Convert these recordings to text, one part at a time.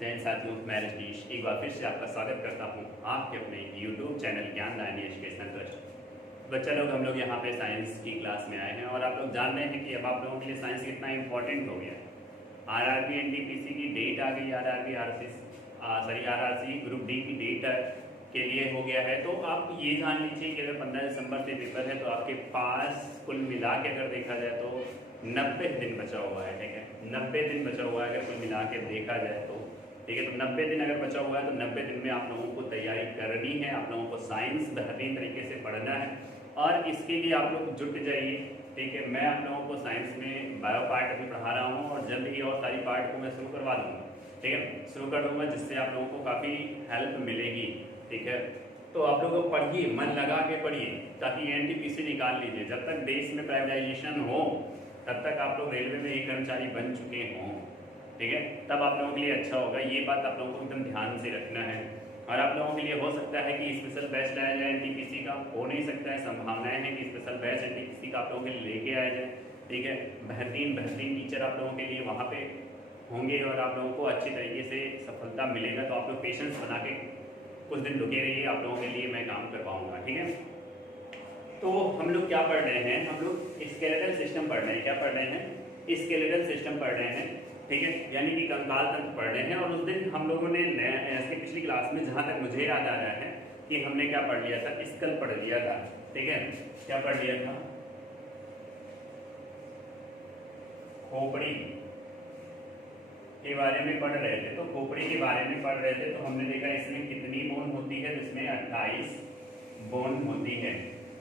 जैन साथियों, मैं रजनीश एक बार फिर से आपका स्वागत करता हूं आपके अपने YouTube चैनल ज्ञानदायिनी एजुकेशन ट्रस्ट। बच्चा लोग, हम लोग यहाँ पे साइंस की क्लास में आए हैं और आप लोग जान रहे हैं कि अब आप लोगों के लिए साइंस कितना इंपॉर्टेंट हो गया है। आरआरबी एनटीपीसी की डेट आ गई, आरआरसी ग्रुप डी की डेट के लिए हो गया है। तो आप ये जान लीजिए कि अगर 15 दिसंबर से पेपर है तो आपके पास कुल मिला के अगर देखा जाए तो 90 दिन बचा हुआ है। ठीक है, 90 दिन बचा हुआ है अगर कुल मिला के देखा जाए तो। ठीक है, तो 90 दिन अगर बचा हुआ है तो 90 दिन में आप लोगों को तैयारी करनी है, आप लोगों को साइंस बेहतरीन तरीके से पढ़ना है और इसके लिए आप लोग जुट जाइए। ठीक है, मैं आप लोगों को साइंस में बायो पार्ट अभी पढ़ा रहा हूँ और जल्द ही और सारी पार्ट को मैं शुरू करवा दूँगा। ठीक है, शुरू कर दूँगा जिससे आप लोगों को काफ़ी हेल्प मिलेगी। ठीक है, तो आप लोग पढ़िए, मन लगा के पढ़िए ताकि एनटीपीसी निकाल लीजिए। जब तक देश में प्राइवेटाइजेशन हो तब तक आप लोग रेलवे में एक कर्मचारी बन चुके हों। ठीक है, तब आप लोगों के लिए अच्छा होगा। ये बात आप लोगों को एकदम ध्यान से रखना है। और आप लोगों के लिए हो सकता है कि स्पेशल बैच लाया जाए एनटीपीसी का, हो नहीं सकता है, संभावनाएं हैं कि स्पेशल बैच एनटीपीसी का आप लोगों के लिए लेके आया जाए। ठीक है, बेहतरीन टीचर आप लोगों के लिए वहाँ पे होंगे और आप लोगों को अच्छी तरीके से सफलता मिलेगा। तो आप लोग पेशेंस बना के कुछ दिन रुके रहिए, आप लोगों के लिए मैं काम करवाऊँगा। ठीक है, तो हम लोग क्या पढ़ रहे हैं, हम लोग स्केलेटल सिस्टम पढ़ रहे हैं। क्या पढ़ रहे हैं? स्केलेटल सिस्टम पढ़ रहे हैं। ठीक है, यानी कि कंकाल तंत्र पढ़ रहे हैं। और उस दिन हम लोगों ने ऐसे पिछली क्लास में, जहाँ तक मुझे याद आ रहा है, कि हमने क्या पढ़ लिया था, स्कल पढ़ लिया था। ठीक है, क्या पढ़ लिया था? खोपड़ी के बारे में पढ़ रहे थे। तो खोपड़ी के बारे में पढ़ रहे थे तो हमने देखा इसमें कितनी बोन होती है, जिसमें 28 बोन होती है,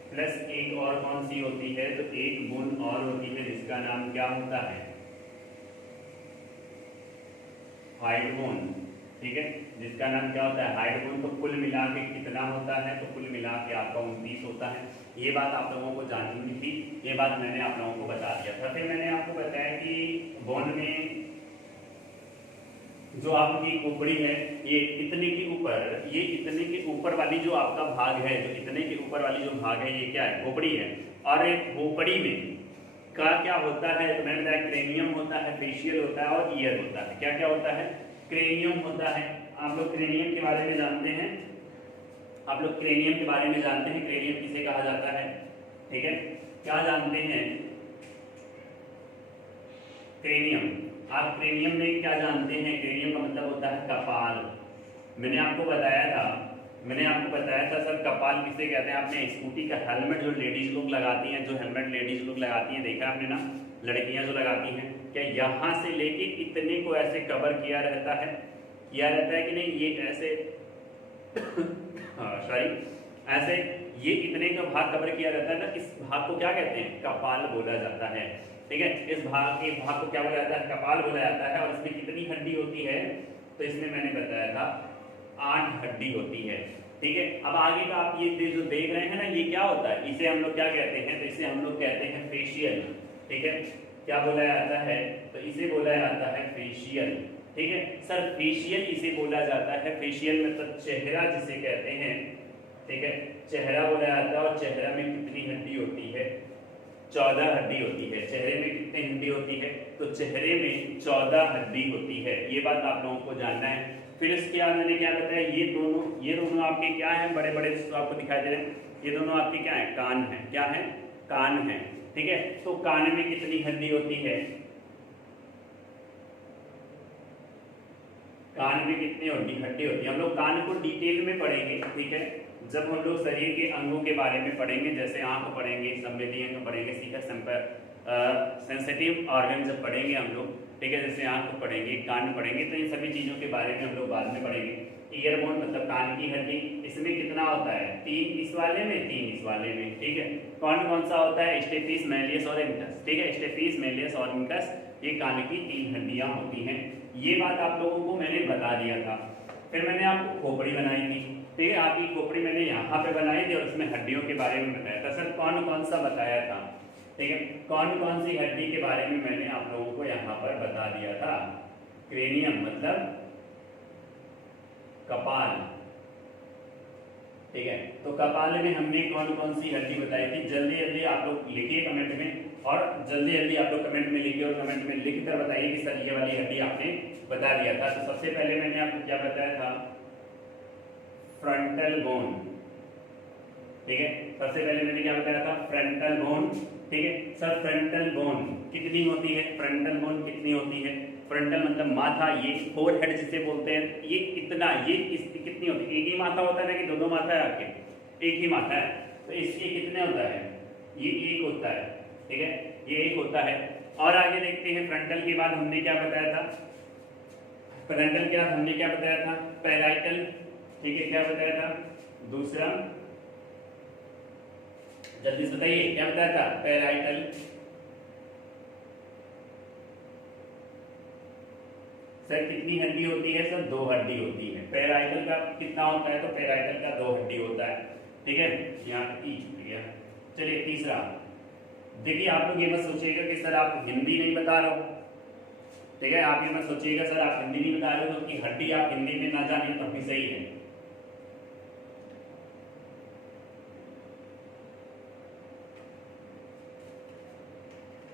प्लस एक और कौन सी होती है, तो एक बोन और होती है जिसका नाम क्या होता है, हाइड बोन। ठीक है, जिसका नाम क्या होता है, हाइड बोन। तो कुल मिला के कितना होता है, तो कुल मिला के आपका 29 होता है। ये बात आप लोगों को जाननी थी, ये बात मैंने आप लोगों को बता दिया था। फिर मैंने आपको बताया कि बोन में जो आपकी खोपड़ी है, ये इतने के ऊपर, ये इतने के ऊपर वाली जो आपका भाग है, जो इतने के ऊपर वाली जो भाग है, ये क्या है, खोपड़ी है। और एक खोपड़ी में का क्या होता है, तो मैंने बताया क्रेनियम होता है, फेशियल होता है और ईयर होता है। क्या क्या होता है? क्रेनियम होता है। आप लोग क्रेनियम के बारे में जानते हैं, आप लोग क्रेनियम के बारे में जानते हैं, क्रेनियम किसे कहा जाता है? ठीक है, क्या जानते हैं? क्रेनियम, आप क्रेनियम में क्या जानते हैं? क्रेनियम का मतलब होता है कपाल। मैंने आपको बताया था सर, कपाल किसे कहते हैं। आपने स्कूटी का हेलमेट जो लेडीज लोग लगाती हैं, जो हेलमेट लेडीज लोग लगाती हैं, देखा आपने ना, लड़कियां जो लगाती हैं, क्या यहाँ से लेके इतने को ऐसे कवर किया रहता है कि नहीं, ये ऐसे सॉरी, ऐसे ये इतने का भाग कवर किया रहता है ना, इस भाग को क्या कहते हैं? कपाल बोला जाता है। ठीक है, इस भाग को क्या बोला जाता है? कपाल बोला जाता है। और इसमें कितनी हड्डी होती है, तो इसमें मैंने बताया था 8 हड्डी होती है। ठीक है, अब आगे का आप ये जो देख रहे हैं ना, ये क्या होता है, इसे हम लोग क्या कहते हैं, तो इसे हम लोग कहते हैं फेशियल। ठीक है, क्या बोला जाता है, तो इसे बोला जाता है फेशियल। ठीक है सर, फेशियल इसे बोला जाता है, फेशियल मतलब चेहरा जिसे कहते हैं। ठीक है, चेहरा बोला जाता है। और चेहरा में कितनी हड्डी होती है? 14 हड्डी होती है। चेहरे में कितनी हड्डी होती है? तो चेहरे में 14 हड्डी होती है। ये बात आप लोगों को जानना है। फिर इसके बाद मैंने क्या बताया, ये दोनों आपके क्या हैं, बड़े बड़े तो आपको दिखाई दे रहे हैं, ये दोनों आपके क्या है, कान है। क्या है? कान है। ठीक है, तो कान में कितनी हड्डी होती है? कान में कितनी हड्डी होती है? हम लोग कान को डिटेल में पढ़ेंगे। ठीक है, जब हम लोग शरीर के अंगों के बारे में पढ़ेंगे, जैसे आंख पढ़ेंगे, संवेदी अंग पढ़ेंगे, सेंसिटिव ऑर्गन जब पढ़ेंगे हम लोग, ठीक है, जैसे आंख पढ़ेंगे, कान पढ़ेंगे, तो इन सभी चीजों के बारे में हम लोग बाद में पढ़ेंगे। ईयर बोन मतलब कान की हड्डी, इसमें कितना होता है? 3 इस वाले में, 3 इस वाले में। ठीक है, कौन सा होता है? स्टेपिस, मैलियस और इनकस। ठीक है, स्टेपिस, मैलियस और इनकस, ये कान की 3 हड्डियां होती हैं। ये बात आप लोगों को मैंने बता दिया था। फिर मैंने आपको खोपड़ी बनाई थी। ठीक है, आपकी खोपड़ी मैंने यहाँ पे बनाई थी और उसमें हड्डियों के बारे में बताया था। सर कौन सा बताया था? ठीक है, कौन सी हड्डी के बारे में मैंने आप लोगों को यहाँ पर बता दिया था? क्रेनियम मतलब कपाल। ठीक है, तो कपाल में हमने कौन सी हड्डी बताई थी? जल्दी जल्दी आप लोग लिखिए कमेंट में, और जल्दी जल्दी आप लोग कमेंट में लिखिए और कमेंट में लिख कर बताइए कि सर ये वाली हड्डी आपने बता दिया था। तो सबसे पहले मैंने आपको क्या बताया था, फ्रंटल बोन, ठीक है। सबसे पहले मैंने क्या बताया था, फ्रंटल बोन, ठीक है। सर फ्रंटल बोन कितनी होती है, फ्रंटल बोन कितनी होती है, फ्रंटल मतलब माथा, ये फोरहेड जिसे बोलते हैं, ये इतना, ये कितनी होती है, एक ही माथा होता है ना कि दो दो माथा है आपके, एक ही माथा है, तो इसके कितने होता है, ये एक होता है, ठीक है, ये एक होता है। और आगे देखते हैं, फ्रंटल के बाद हमने क्या बताया था, फ्रंटल के बाद हमने क्या बताया था, पैराइटल, ठीक है, क्या बताया था, दूसरा जल्दी से बताइए क्या बताया था, पैराइटल, सर कितनी हड्डी होती है, सर 2 हड्डी होती है। पैराइटल का कितना होता है, तो पैराइटल का 2 हड्डी होता है, ठीक है। यहाँ ई छूट गया। चलिए तीसरा, देखिए आप लोग ये मत सोचिएगा कि सर आप हिंदी नहीं बता रहे हो, ठीक है, आप ये मत सोचिएगा सर आप हिंदी नहीं बता रहे हो, तो कि हड्डी आप हिंदी में ना जानिए तो भी सही है,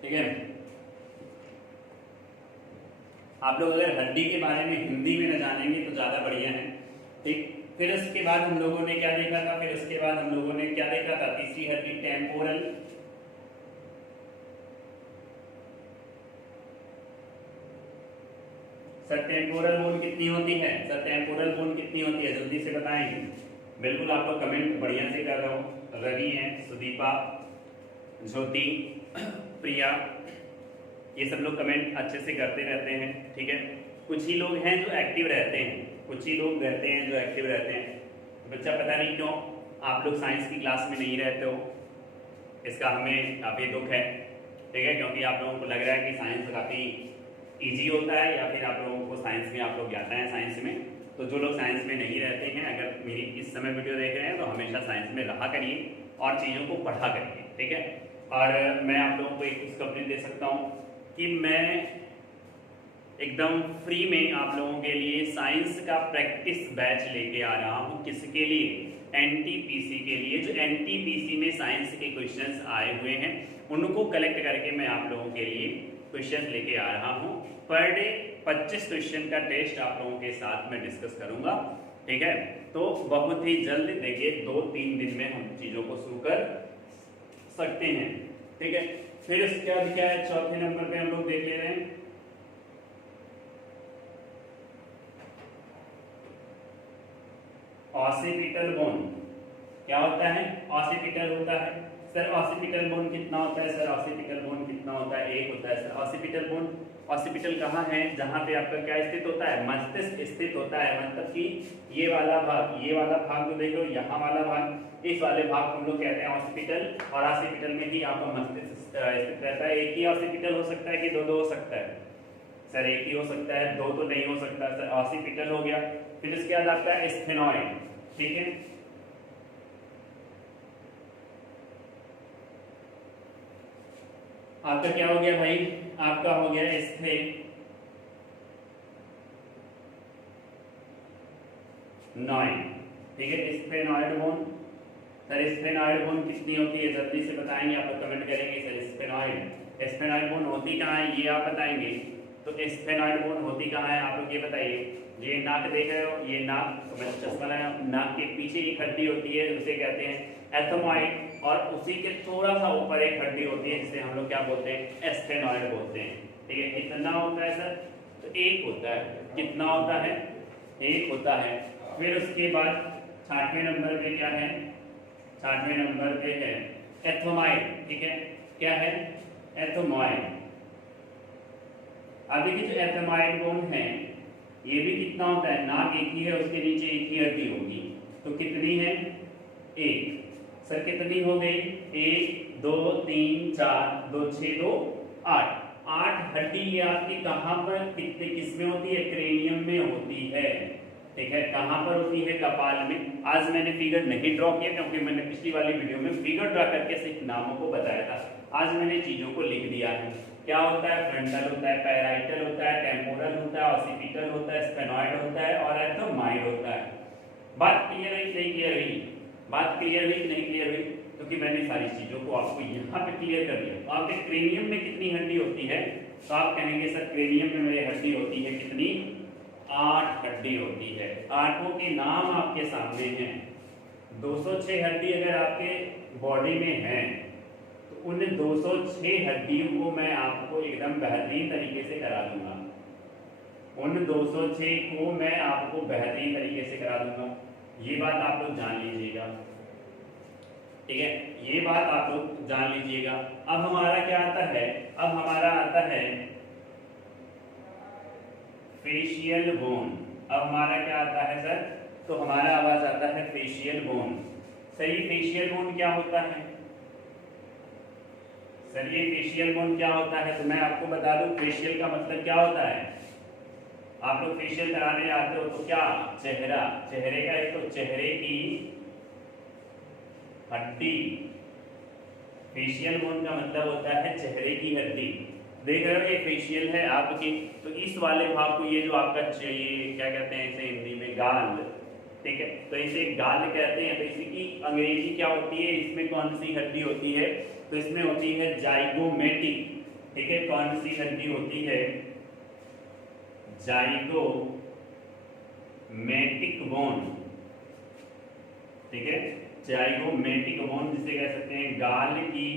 ठीक है। आप लोग अगर हड्डी के बारे में हिंदी में न जानेंगे तो ज्यादा बढ़िया है, ठीक। फिर उसके बाद हम लोगों ने क्या देखा था, फिर उसके बाद हम लोगों ने क्या देखा था, तीसरी हड्डी टेम्पोरल, सर टेम्पोरल बोन कितनी होती है, सर टेम्पोरल बोन कितनी होती है, जल्दी से बताएंगे। बिल्कुल आप लोग कमेंट बढ़िया से कर रहे हो, रवि है, सुदीपा, ज्योति, प्रिया, ये सब लोग कमेंट अच्छे से करते रहते हैं, ठीक है। कुछ ही लोग हैं जो एक्टिव रहते हैं, कुछ ही लोग रहते हैं जो एक्टिव रहते हैं। बच्चा पता नहीं क्यों आप लोग साइंस की क्लास में नहीं रहते हो, इसका हमें काफ़ी दुख है, ठीक है, क्योंकि आप लोगों को लग रहा है कि साइंस काफ़ी इजी होता है, या फिर आप लोगों को साइंस में आप लोग जाते हैं साइंस में। तो जो लोग साइंस में नहीं रहते हैं, अगर मेरी इस समय वीडियो देख रहे हैं तो हमेशा साइंस में रहा करिए और चीज़ों को पढ़ा करिए, ठीक है। और मैं आप लोगों को एक खुशखबरी दे सकता हूँ कि मैं एकदम फ्री में आप लोगों के लिए साइंस का प्रैक्टिस बैच लेके आ रहा हूँ। किसके लिए, एनटीपीसी के लिए। जो एनटीपीसी में साइंस के क्वेश्चंस आए हुए हैं उनको कलेक्ट करके मैं आप लोगों के लिए क्वेश्चन लेके आ रहा हूँ। पर डे 25 क्वेश्चन का टेस्ट आप लोगों के साथ में डिस्कस करूंगा, ठीक है। तो बहुत ही जल्द देखिए 2-3 दिन में हम चीज़ों को शुरू कर सकते हैं, ठीक है। फिर उसके बाद क्या है, चौथे नंबर पे हम लोग देख ले रहे हैं ऑसिपिटल बोन। क्या होता है, ऑसिपिटल होता है। सर ऑसिपिटल बोन कितना होता है, सर ऑसिपिटल बोन कितना होता है, 1 होता है सर ऑसिपिटल बोन। ऑसिपिटल कहाँ है, जहाँ पे आपका क्या स्थित होता है, मस्तिष्क स्थित होता है। मतलब कि ये वाला भाग जो देख लो, यहाँ वाला भाग, इस वाले भाग को हम लोग कहते हैं ऑसिपिटल, और ऑसिपिटल में ही आपका मस्तिष्क स्थित रहता है। एक ही ऑसिपिटल हो सकता है कि दो हो सकता है, सर एक ही हो सकता है, 2 तो नहीं हो सकता सर। ऑसिपिटल हो गया। फिर इसके बाद आपका स्फेनॉइड, ठीक है। आपका क्या हो गया भाई, आपका हो गया स्फेनॉइड, ठीक है, sphenoid bone. Sir sphenoid bone कितनी होती है, जल्दी से बताएंगे, आप लोग कमेंट करेंगे। सर स्फेनॉइड बोन होती कहाँ है, ये आप बताएंगे। तो स्फेनॉइड बोन होती कहाँ है, आप लोग ये बताइए। ये नाक देख रहे हो, ये नाक, तो मैं चश्मा लगाया, नाक के पीछे एक हड्डी होती है, उसे कहते हैं एथमॉइड, और उसी के थोड़ा सा ऊपर एक हड्डी होती है जिसे हम लोग क्या बोलते हैं, स्फेनॉइड बोलते हैं, ठीक है। कितना होता है सर, तो 1 होता है। कितना होता है, 1 होता है। फिर उसके बाद 60वें नंबर पे क्या है, 60वें नंबर पे है एथमॉइड, ठीक है। क्या है, एथमॉइड। अब देखिए जो एथमॉइड बोन है ये भी कितना होता है, नाक एक ही है, उसके नीचे एक ही हड्डी होगी, तो कितनी है, 1। सर कितनी हो गई, 1 2 3 4 2 6 2 8 8 हड्डी। ये आपकी कहाँ पर, कितने किसमें होती है, क्रेनियम में होती है, ठीक है। कहाँ पर होती है, कपाल में। आज मैंने फिगर नहीं ड्रॉ किया क्योंकि मैंने पिछली वाली वीडियो में फिगर ड्रॉ करके सिर्फ नामों को बताया था। आज मैंने चीजों को लिख दिया है। क्या होता है, फ्रंटल होता है, पैराइटल होता है, टेम्पोरल होता है, ऑसिपिटल होता है, स्फेनॉइड होता है और एथमॉइड होता है। बात क्लियर हुई, नहीं क्लियर हुई, बात क्लियर हुई कि नहीं क्लियर हुई। क्योंकि मैंने सारी चीजों को आपको यहाँ पे क्लियर कर दिया। तो आपके क्रेनियम में कितनी हड्डी होती है, तो आप कहेंगे सर क्रेनियम में मेरी हड्डी होती है कितनी, 8 हड्डी होती है। 8 के नाम आपके सामने हैं। 206 हड्डी अगर आपके बॉडी में है तो उन 206 हड्डियों को मैं आपको एकदम बेहतरीन तरीके से करा दूंगा। उन 206 को मैं आपको बेहतरीन तरीके से करा दूंगा। ये बात आप लोग जान लीजिएगा, ठीक है, ये बात आप लोग जान लीजिएगा। अब हमारा क्या आता है, अब हमारा आता है फेशियल बोन। अब हमारा क्या आता है सर, तो हमारा आवाज आता है फेशियल बोन। सर ये फेशियल बोन क्या होता है, सर ये फेशियल बोन क्या होता है, तो मैं आपको बता दूं फेशियल का मतलब क्या होता है। आप लोग फेशियल कराने आते हो तो क्या, चेहरा, चेहरे का एक तो चेहरे की हड्डी, फेशियल बोन का मतलब होता है चेहरे की हड्डी। देख रहे हो ये फेशियल है आपकी, तो इस वाले भाग को, ये जो आपका चाहिए क्या कहते हैं इसे हिंदी में, गाल, ठीक है, तो इसे गाल कहते हैं। तो इसकी अंग्रेजी क्या होती है, इसमें कौन सी हड्डी होती है, तो इसमें होती है जाइगोमेटिक, ठीक है, कौन सी हड्डी होती है, जाइगोमेटिक बोन, ठीक है, जाइगोमेटिक बोन जिसे कह सकते हैं गाल की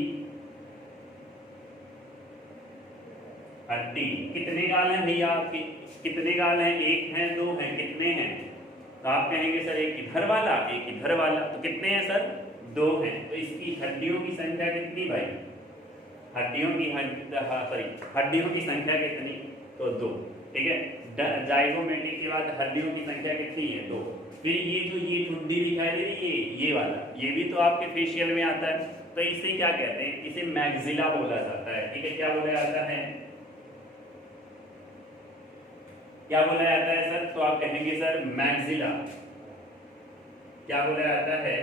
हड्डी। कितने गाल हैं भैया आपके, कितने गाल हैं, 1 हैं 2 हैं, कितने हैं, तो आप कहेंगे सर एक इधर वाला एक इधर वाला, तो कितने हैं सर, 2 हैं। तो इसकी हड्डियों की संख्या कितनी भाई, हड्डियों की हड्डियों की संख्या कितनी, तो 2, ठीक है। जाइगोमेटिक के बाद हड्डियों की संख्या कितनी है, 2। फिर ये जो ये ठुड्डी दिखाई दे रही है, ये वाला, ये भी तो आपके फेशियल में आता है। तो इसे क्या कहते हैं, इसे मैक्सिला बोला जाता है, ठीक है। क्या बोला जाता है, क्या बोला जाता है सर, तो आप कहेंगे सर मैक्सिला, क्या बोला जाता है,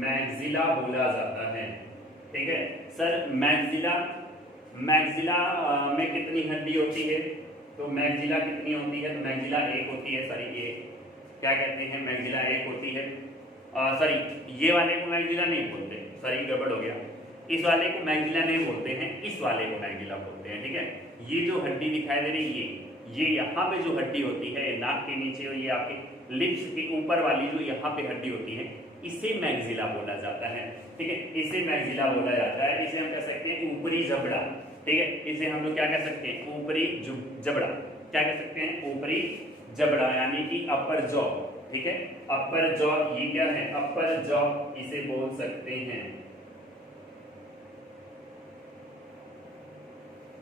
मैक्सिला बोला जाता है, ठीक है सर। मैक्सिला, मैक्सिला में कितनी हड्डी होती है, तो मैक्सिला कितनी होती है, तो मैक्सिला 1 होती है, सॉरी ये क्या कहते हैं, मैक्सिला 1 होती है। सॉरी ये वाले को मैक्सिला नहीं बोलते, सॉरी गड़बड़ हो गया, इस वाले को मैक्सिला नहीं बोलते हैं, इस वाले को मैक्सिला बोलते हैं, ठीक है। ये जो हड्डी दिखाई दे रही है, ये यहाँ पे जो हड्डी होती है नाक के नीचे और ये आपके लिप्स के ऊपर वाली जो यहाँ पे हड्डी होती है, इसे मैक्सिला बोला जाता है, ठीक है, इसे मैक्सिला बोला जाता है। इसे हम कह सकते हैं ऊपरी जबड़ा, ठीक है, इसे हम लोग क्या कह सकते हैं, ऊपरी जबड़ा, क्या कह सकते हैं, ऊपरी जबड़ा, यानी कि अपर जॉ, ठीक है, अपर जॉ, ये क्या है, अपर जॉ इसे बोल सकते हैं,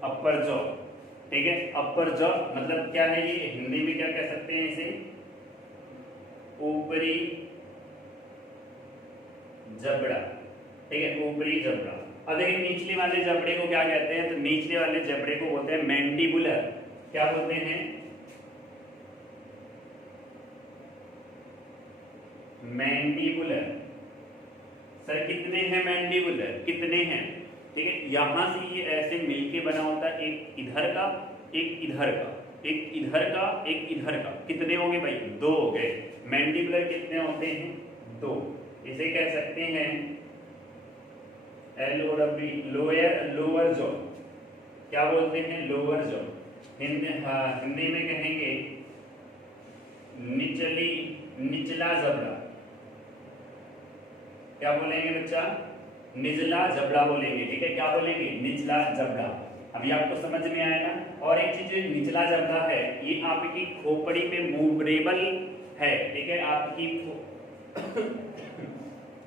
अपर जॉ, ठीक है। अपर जॉ मतलब क्या है, ये हिंदी में क्या कह सकते हैं, इसे ऊपरी जबड़ा, ठीक है, ऊपरी जबड़ा। अब देखिए निचले वाले जबड़े को क्या कहते हैं, तो निचले वाले जबड़े को बोलते हैं मैंडिबुलर, क्या बोलते हैं, मैंडिबुलर। सर कितने हैं मैंडिबुलर, कितने हैं, ठीक है, यहां से ये ऐसे मिलके बना होता है, एक इधर का एक इधर का, एक इधर का एक इधर का, कितने हो गए भाई, 2 हो गए। मैंडिबुलर कितने होते हैं, 2। इसे कह सकते हैं लोअर जॉ, क्या बोलते हैं, लोअर जॉ। हिंदी में कहेंगे निचला जबड़ा, क्या बोलेंगे बच्चा, निचला जबड़ा बोलेंगे, ठीक है, क्या बोलेंगे, निचला जबड़ा। अभी आपको समझ में आएगा। और एक चीज निचला जबड़ा है, ये आपकी खोपड़ी में मूवेबल है, ठीक है,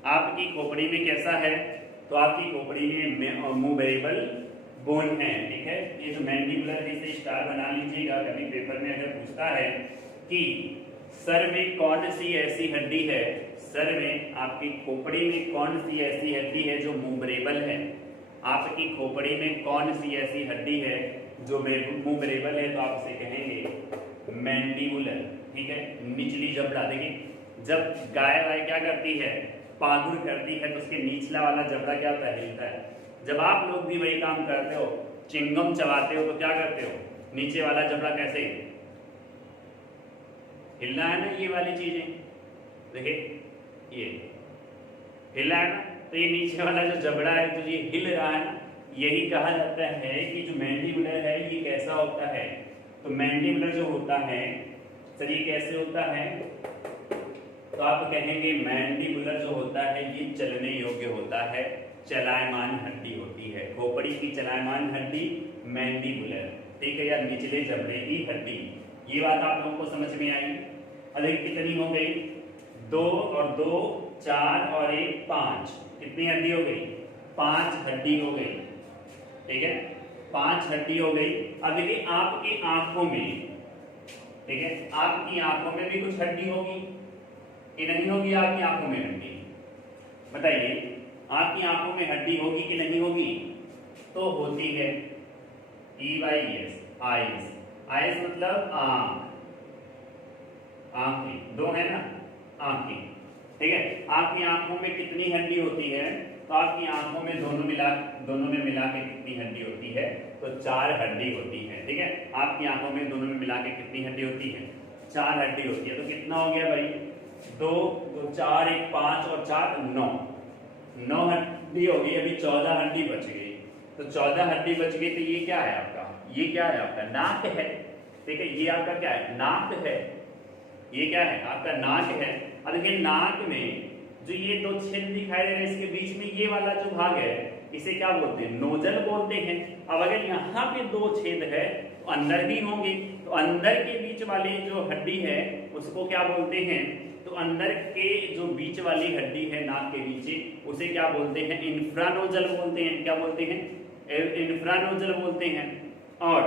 आपकी खोपड़ी में कैसा है, तो आपकी खोपड़ी में मूवेबल बोन है, ठीक है। ये जो मैंडिबुलर है इसे स्टार बना लीजिएगा, कभी पेपर में अगर पूछता है कि सर में कौन सी ऐसी हड्डी है, सर में आपकी खोपड़ी में कौन सी ऐसी हड्डी है जो मूवेबल है, आपकी खोपड़ी में कौन सी ऐसी हड्डी है जो मूवेबल है, तो आप इसे कहेंगे मैंडिबुलर, ठीक है, निचली जबड़ा। देखिए जब गाय वाय क्या करती है, पागुर करती है, तो उसके निचला वाला जबड़ा क्या होता है, हिलता है। जब आप लोग भी वही काम करते हो, चिंगम चबाते हो, तो क्या करते हो, नीचे वाला जबड़ा कैसे हिलना है ना, ये वाली चीजें देखिए, ये हिलना है ना, तो ये नीचे वाला जो जबड़ा है जो ये हिल रहा है ना, यही कहा जाता है कि जो मैंडिबुलर है ये कैसा होता है। तो मैंडिबुलर जो होता है सर ये कैसे होता है, तो आप कहेंगे मैंडिबुलर जो होता है ये चलने योग्य होता है, चलायमान हड्डी होती है। खोपड़ी की चलायमान हड्डी मैंडिबुलर, ठीक है, या निचले जबड़े की हड्डी। ये बात आप लोगों को समझ में आई। अधिक कितनी हो गई, 2 और 2 4 और 1 5, कितनी हड्डी हो गई, 5 हड्डी हो गई, ठीक है, 5 हड्डी हो गई। अब देखिए आपकी आंखों में, ठीक है, आपकी आंखों में भी कुछ हड्डी होगी कि नहीं होगी, आपकी आंखों में हड्डी बताइए, आपकी आंखों में हड्डी होगी कि नहीं होगी, तो होती है। EYS आइज, आइज मतलब आंख, आंखें, दो है ना आंखें, ठीक है। आपकी आंखों में कितनी हड्डी होती है, तो आपकी आंखों में दोनों में मिला के कितनी हड्डी होती है, तो 4 हड्डी होती है, ठीक है। आपकी आंखों में दोनों में मिला के कितनी हड्डी होती है, 4 हड्डी होती है। तो कितना हो गया भाई, 2 2 4 1 5 और 4 9 हड्डी हो गई। अभी 14 हड्डी बच गई, तो 14 हड्डी बच गई, तो ये क्या है आपका, ये क्या है आपका नाक है, ठीक है, ये आपका क्या है, नाक है, ये क्या है आपका नाक है। और देखिए नाक में जो ये 2 छेद दिखाई दे रहे हैं, इसके बीच में ये वाला जो भाग है इसे क्या बोलते हैं, नोजल बोलते हैं। अब अगर यहाँ पे 2 छेद है तो अंदर भी होंगे, तो अंदर के बीच वाली जो हड्डी है उसको क्या बोलते हैं, तो अंदर के जो बीच वाली हड्डी है नाक के नीचे उसे क्या बोलते हैं, इंफ्रानोजल बोलते हैं। क्या बोलते हैं, इंफ्रानोजल बोलते हैं। और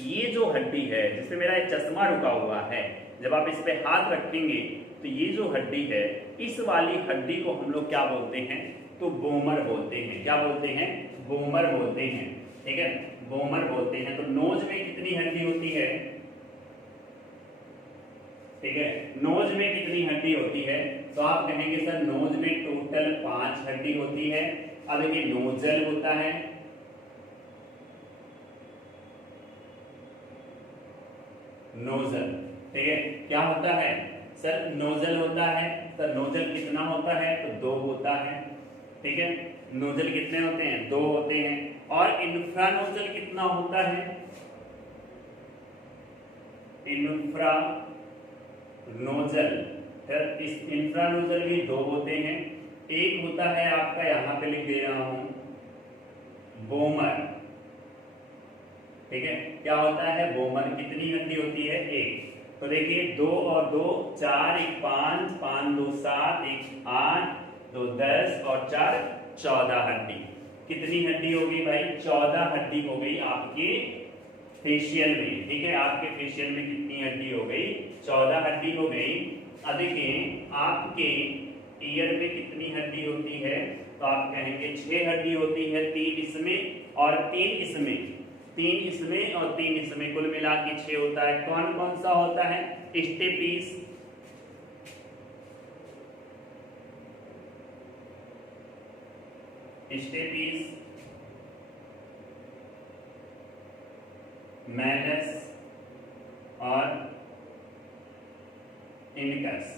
ये जो हड्डी है जिसपे मेरा एक चश्मा रुका हुआ है, जब आप इस पे हाथ रखेंगे तो ये जो हड्डी है, इस वाली हड्डी को हम लोग क्या बोलते हैं, तो बोमर बोलते हैं। क्या बोलते हैं, बोमर बोलते हैं, ठीक है, बोमर बोलते हैं। तो नोज में कितनी हड्डी होती है, ठीक है, नोज में कितनी हड्डी होती है, तो आप कहेंगे सर नोज में टोटल 5 हड्डी होती है। अब देखिए नोजल होता है, नोजल, ठीक है, क्या होता है सर, नोजल होता है। तो नोजल कितना होता है, तो 2 होता है, ठीक है, नोजल कितने होते हैं, 2 होते हैं। और इंफ्रानोजल कितना होता है, इंफ्रा नोजल, इस इंफ्रानोजल भी 2 होते हैं। एक होता है आपका, यहां पे लिख दे रहा हूं, बोमर, ठीक है, क्या होता है बोमर, कितनी हड्डी होती है, 1। तो देखिए 2 और 2 4 1 5 5 2 7 1 8 2 10 और 4 14 हड्डी। कितनी हड्डी हो गई भाई, 14 हड्डी हो गई आपके फेशियल में, ठीक है, आपके फेशियल में कितनी हड्डी हो गई, 14 हड्डी हो गई। अब देखिए आपके ईयर में कितनी हड्डी होती है, तो आप कहेंगे 6 हड्डी होती है, 3 इसमें और 3 इसमें, 3 इसमें और 3 इसमें, कुल मिला के 6 होता है। कौन कौन सा होता है, स्टेपीस, स्टेपीस, मैलस और इनकस,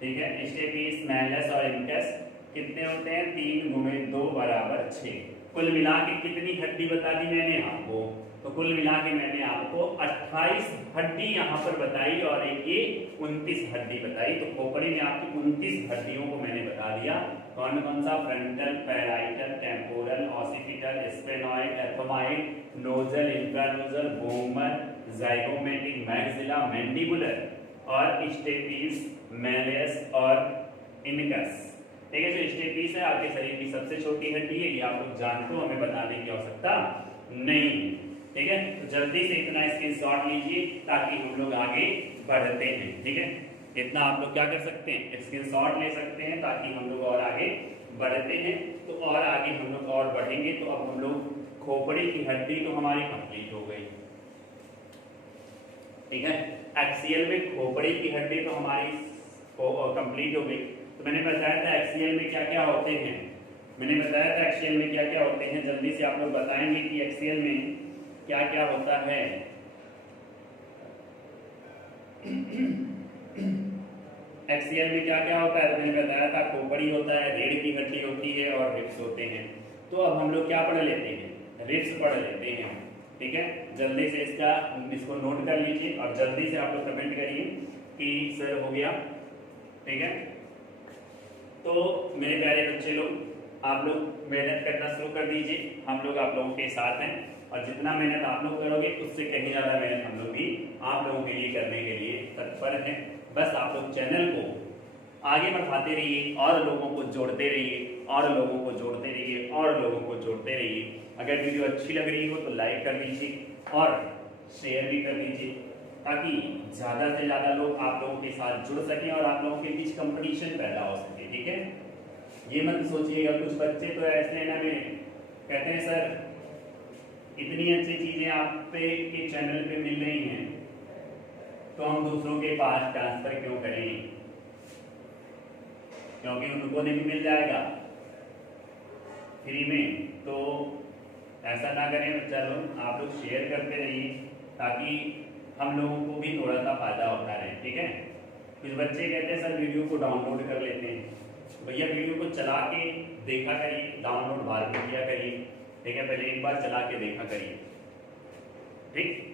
ठीक है, स्टेपीस मैलस और इनकस कितने होते हैं, 3 × 2 = 6। कुल मिला के कितनी हड्डी बता दी मैंने आपको, तो कुल मिला के मैंने आपको 28 हड्डी यहाँ पर बताई और एक ये 29 हड्डी बताई। तो खोपड़ी में आपकी 29 हड्डियों को मैंने बता दिया। कौन कौन सा, frontal, parietal, temporal, occipital, sphenoid, ethmoid, nasal, infranasal, vomer, zygomatic, maxilla, mandibular और स्टेपीस, मैलियस और इनकस, ठीक है। जो स्टेपीस है आपके शरीर की सबसे छोटी हड्डी है, ये आप लोग जानते हो, हमें बताने की आवश्यकता नहीं, ठीक है। तो जल्दी से इतना स्क्रीनशॉट लीजिए ताकि हम लोग आगे बढ़ते हैं, ठीक है। इतना आप लोग क्या कर सकते हैं, स्क्रीनशॉट ले सकते हैं ताकि हम लोग और आगे बढ़ते हैं। तो और आगे हम लोग और बढ़ेंगे, तो अब हम लोग खोपड़ी की हड्डी तो हमारी कंप्लीट हो गई, ठीक है। एक्सियल में खोपड़ी की हड्डी तो हमारी कंप्लीट हो गई। तो मैंने बताया था एक्सियल में क्या क्या होते हैं, मैंने बताया था एक्सियल में क्या क्या होते हैं, जल्दी से आप लोग बताएंगे कि एक्सियल में क्या क्या होता है। HCl में क्या क्या होता है, तो मैंने बताया था खोपड़ी होता है, रीढ़ की हड्डी होती है और रिब्स होते हैं। तो अब हम लोग क्या पढ़ लेते हैं, रिब्स पढ़ लेते हैं। ठीक है, जल्दी से इसको नोट कर लीजिए और जल्दी से आप लोग कमेंट करिए कि सर हो गया। ठीक है, तो मेरे प्यारे बच्चे लोग, आप लोग मेहनत करना शुरू कर दीजिए, हम लोग आप लोगों के साथ हैं और जितना मेहनत आप लोग करोगे उससे कहीं ज़्यादा मेहनत हम लोग भी आप लोगों के लिए करने के लिए तत्पर हैं। बस आप लोग चैनल को आगे बढ़ाते रहिए और लोगों को जोड़ते रहिए और लोगों को जोड़ते रहिए और लोगों को जोड़ते रहिए। अगर वीडियो अच्छी लग रही हो तो लाइक कर दीजिए और शेयर भी कर दीजिए, ताकि ज़्यादा से ज़्यादा लोग आप लोगों के साथ जुड़ सकें और आप लोगों के बीच कंपटीशन पैदा हो सके। ठीक है, ये मत सोचिएगा, कुछ बच्चे तो ऐसे हैं ना, में कहते हैं सर इतनी अच्छी चीज़ें आप पे के चैनल पे मिल रही हैं तो हम दूसरों के पास ट्रांसफ़र क्यों करें, क्योंकि उनको नहीं मिल जाएगा फ्री में। तो ऐसा ना करें बच्चा लोग, आप लोग शेयर करते रहिए ताकि हम लोगों को भी थोड़ा सा फायदा होता रहे। ठीक है, कुछ बच्चे कहते हैं सर वीडियो को डाउनलोड कर लेते हैं, भैया वीडियो को चला के देखा करिए, डाउनलोड बाद में किया करिए। ठीक है, पहले एक बार चला के देखा करिए। ठीक,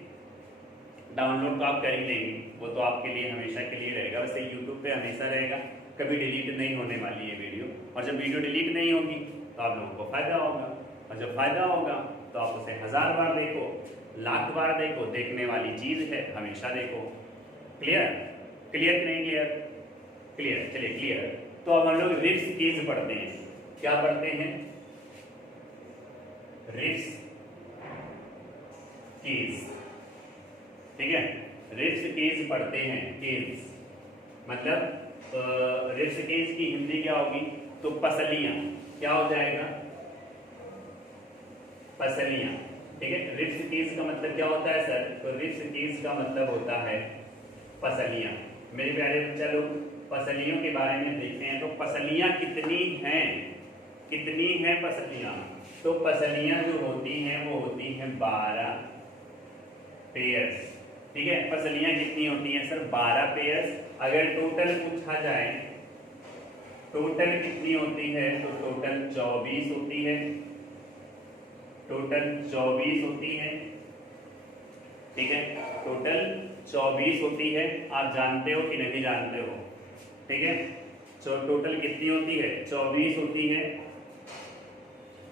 डाउनलोड तो आप कर ही लेंगे, वो तो आपके लिए हमेशा के लिए रहेगा, वैसे यूट्यूब पे हमेशा रहेगा, कभी डिलीट नहीं होने वाली है वीडियो। और जब वीडियो डिलीट नहीं होगी तो आप लोगों को फायदा होगा, और जब फायदा होगा तो आप उसे 1000 बार देखो, लाख बार देखो, देखने वाली चीज है, हमेशा देखो। क्लियर, क्लियर नहीं क्लियर, क्लियर, चलिए क्लियर। तो अब हम लोग रिब्स केज पढ़ते हैं। क्या पढ़ते हैं, रिब्स केज। ठीक है, रिब्स केज पढ़ते हैं। केज मतलब रिब्स केज की हिंदी क्या होगी, तो पसलियां, क्या हो जाएगा, पसलियां। ठीक है, रिब्स केज का मतलब क्या होता है सर, तो रिब्स केज का मतलब होता है पसलियां। मेरे प्यारे बच्चा लोग, पसलियों के बारे में देखते हैं। तो पसलियां कितनी हैं, कितनी हैं पसलियां, तो पसलियां जो होती हैं वो होती हैं 12 पेयर्स। ठीक है, पसलियां कितनी होती हैं सर, 12 पेयर्स। अगर टोटल पूछा जाए टोटल कितनी होती है, तो टोटल 24 होती है, टोटल 24 होती है। ठीक है, टोटल 24 होती है। आप जानते हो कि नहीं जानते हो, ठीक है, तो टोटल कितनी होती है, 24 होती है।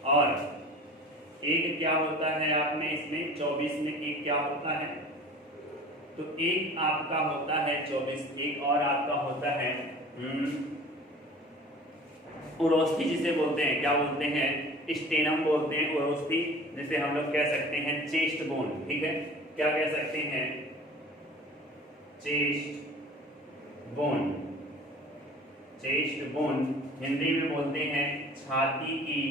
और एक क्या होता है, आपने इसमें 24 में एक क्या होता है, तो एक आपका होता है 24, एक और आपका होता है उरोस्थी, जिसे बोलते हैं, क्या बोलते हैं, स्टेनम बोलते हैं, उरोस्थी, जिसे हम लोग कह सकते हैं चेस्ट बोन। ठीक है, क्या कह सकते हैं, chest bone. Chest bone Hindi में बोलते हैं छाती की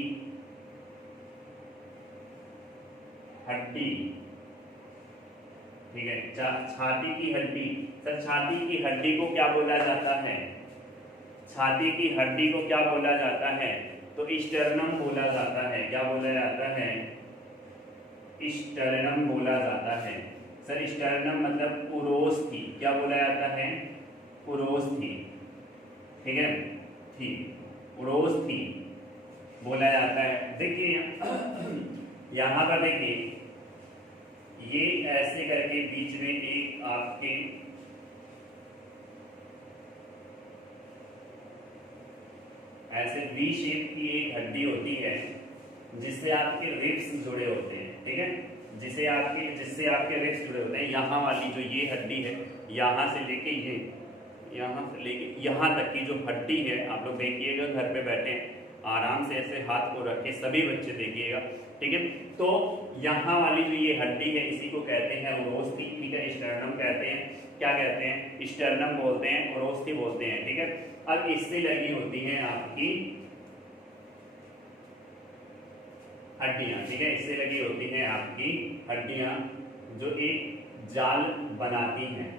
हड्डी। ठीक है, छाती की हड्डी। सर छाती की हड्डी को क्या बोला जाता है, छाती की हड्डी को क्या बोला जाता है, तो स्टर्नम बोला जाता है। क्या बोला जाता है, स्टर्नम बोला जाता है। सर स्टर्नम मतलब उरोस्थी, क्या बोला जाता है, उरोस्थी। ठीक है, ठीक, उरोस्थी बोला जाता है। देखिए यहाँ पर देखिए, ये ऐसे करके बीच में एक आपके ऐसे वी शेप की एक हड्डी होती है जिससे आपके रिब्स जुड़े होते हैं। ठीक है, जिससे आपके रिब्स जुड़े होते हैं। यहाँ वाली जो ये हड्डी है, यहाँ से लेके ये, यहाँ से लेके यहाँ तक की जो हड्डी है, आप लोग देखिएगा, घर पे बैठे आराम से ऐसे हाथ को रख के सभी बच्चे देखिएगा। ठीक है, तो यहाँ वाली जो ये हड्डी है, इसी को कहते हैं उरोस्थी। ठीक है, स्टर्नम कहते हैं, क्या कहते हैं, स्टर्नम बोलते हैं, उरोस्थी बोलते हैं। ठीक है, अब इससे लगी होती हैं आपकी हड्डियां। ठीक है, इससे लगी होती हैं आपकी हड्डियां जो एक जाल बनाती हैं।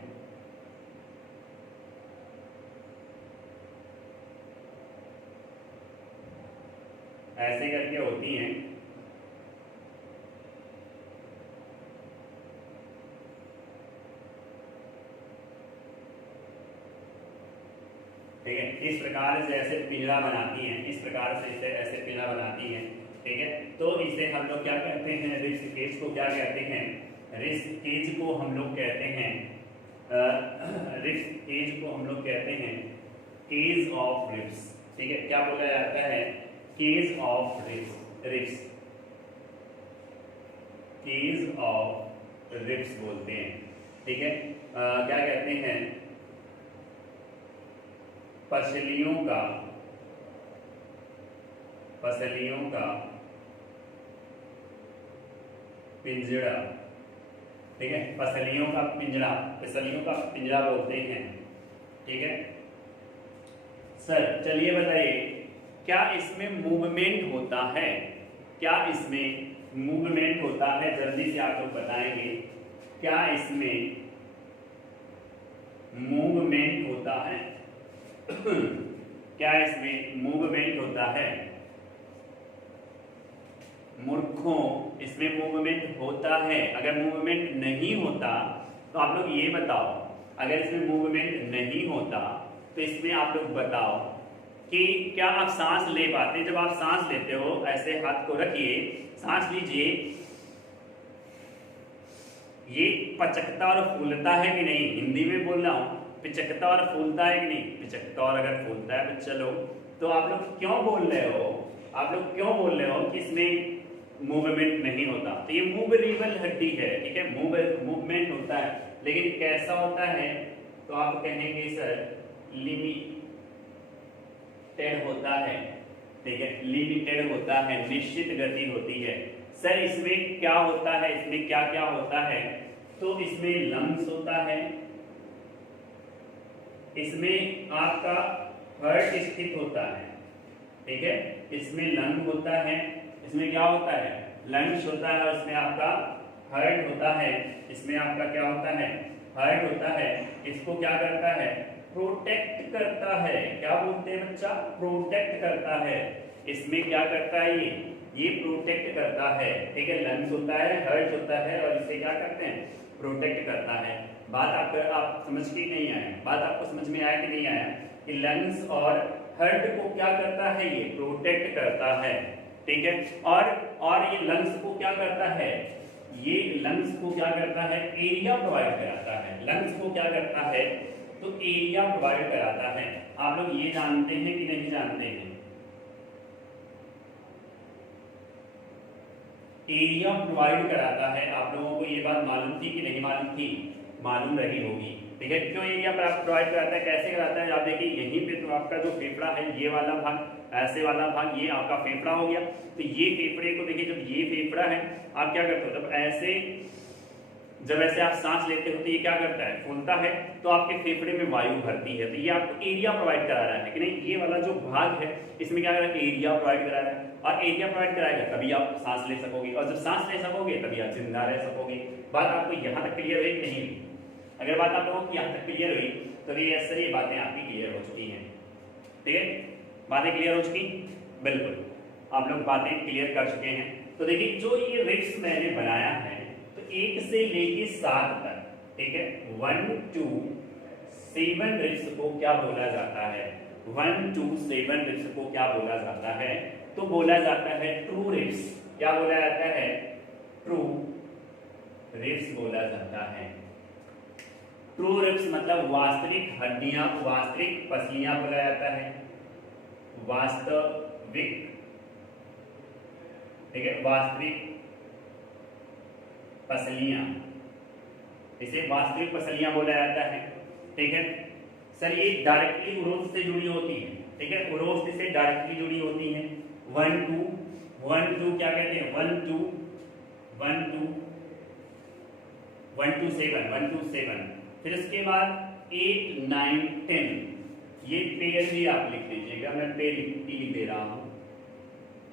ऐसे करके होती हैं। ठीक है। इस प्रकार से ऐसे पिंजरा बनाती हैं, इस प्रकार से इसे ऐसे पिंजरा बनाती हैं, ठीक है। तो इसे हम लोग क्या कहते हैं, रिब्स केज को क्या कहते हैं, रिब्स केज को हम लोग कहते हैं, रिब्स केज को हम लोग कहते हैं केज ऑफ रिब्स, ठीक है। क्या बोला जाता है, cage of ribs, ribs cage of ribs बोलते हैं, ठीक है। क्या कहते हैं, पसलियों का पिंजरा, ठीक है। पसलियों का पिंजरा बोलते हैं, ठीक है। सर चलिए बताइए, क्या इसमें मूवमेंट होता है, क्या इसमें मूवमेंट होता है, जल्दी से आप लोग बताएंगे, क्या इसमें मूवमेंट होता है क्या इसमें मूवमेंट होता है, मूर्खों इसमें मूवमेंट होता है। अगर मूवमेंट नहीं होता तो आप लोग ये बताओ, अगर इसमें मूवमेंट नहीं होता तो इसमें आप लोग बताओ कि क्या आप सांस ले पाते, जब आप सांस लेते हो ऐसे हाथ को रखिए, सांस लीजिए, ये पचकता और फूलता है कि नहीं, हिंदी में बोल रहा हूं, पिचकता और फूलता है कि नहीं, पिचकता और अगर फूलता है तो चलो, तो आप लोग क्यों बोल रहे हो, आप लोग क्यों बोल रहे हो कि इसमें मूवमेंट नहीं होता, तो ये मूवेबल हड्डी है, ठीक है, मूवमेंट होता है, लेकिन कैसा होता है, तो आप कहेंगे सर लिमिटेड होता है, ठीक है, लिमिटेड होता है, निश्चित गति होती है। सर इसमें क्या होता है, इसमें क्या क्या होता है, तो इसमें लंग्स होता है, इसमें आपका हार्ट स्थित होता है, ठीक है, इसमें लंग होता है, इसमें क्या होता है, लंग्स होता है, और इसमें आपका हार्ट होता है, इसमें आपका क्या होता है, हार्ट होता है। इसको क्या करता है, प्रोटेक्ट करता है, क्या बोलते हैं बच्चा, प्रोटेक्ट करता है। इसमें क्या करता है, ये प्रोटेक्ट करता है, ठीक है, लंग्स होता है, हार्ट होता है, और इसे क्या करते हैं, प्रोटेक्ट करता है। बात आप समझ के नहीं आया, बात आपको समझ में आया कि नहीं आया, कि लंग्स और हार्ट को क्या करता है, ये प्रोटेक्ट करता है, ठीक है। और ये लंग्स को क्या करता है, ये लंग्स को क्या करता है, एरिया प्रोवाइड कराता है, लंग्स को क्या करता है, तो एरिया प्रोवाइड कराता है। आप लोग ये जानते हैं कि नहीं जानते हैं, एरिया प्रोवाइड कराता है। आप लोगों को ये बात मालूम थी कि नहीं मालूम थी, मालूम रही होगी, ठीक है। क्यों एरिया प्रोवाइड कराता है, कैसे कराता है, आप देखिए यहीं पे तो आपका जो फेफड़ा है, ये वाला भाग, ऐसे वाला भाग, ये आपका फेफड़ा हो गया, तो ये फेफड़े को देखिए, जब ये फेफड़ा है, आप क्या करते हो, जब ऐसे आप सांस लेते हो तो ये क्या करता है, फूलता है, तो आपके फेफड़े में वायु भरती है, तो ये आपको एरिया प्रोवाइड करा रहा है, लेकिन ये वाला जो भाग है इसमें क्या कर रहा है, एरिया प्रोवाइड करा रहा है, और एरिया प्रोवाइड कराएगा तभी आप सांस ले सकोगे, और जब सांस ले सकोगे तभी आप जिंदा रह सकोगे। बात आपको यहाँ तक क्लियर हुई नहीं, अगर बात आप लोगों की यहाँ तक क्लियर हुई तो ये ऐसे बातें आपकी क्लियर हो चुकी हैं, ठीक है, बातें क्लियर हो चुकी, बिल्कुल आप लोग बातें क्लियर कर चुके हैं। तो देखिए जो ये रिब्स मैंने बनाया है, तो 1 से लेके 7 तक, ठीक है, 1 to 7 रिब्स को क्या बोला जाता है, 1 to 7 रिब्स को क्या बोला जाता है, तो बोला जाता है ट्रू रिब्स। क्या बोला जाता है, ट्रू रिब्स बोला जाता है। ट्रू रिब्स मतलब वास्तविक हड्डियां, वास्तविक पसलियां बोला जाता है, वास्तविक, ठीक है, वास्तविक पसलियां, इसे वास्तविक पसलियां बोला जाता है, ठीक है। सर ये डायरेक्टली उरोस्थ से जुड़ी होती है, ठीक है, उरोस्थ से डायरेक्टली जुड़ी होती है। 1 to क्या कहते हैं, 1 to 7, फिर इसके बाद 8, 9, 10, ये पेयर भी आप लिख लीजिएगा, मैं पेयर लिख दे रहा हूं,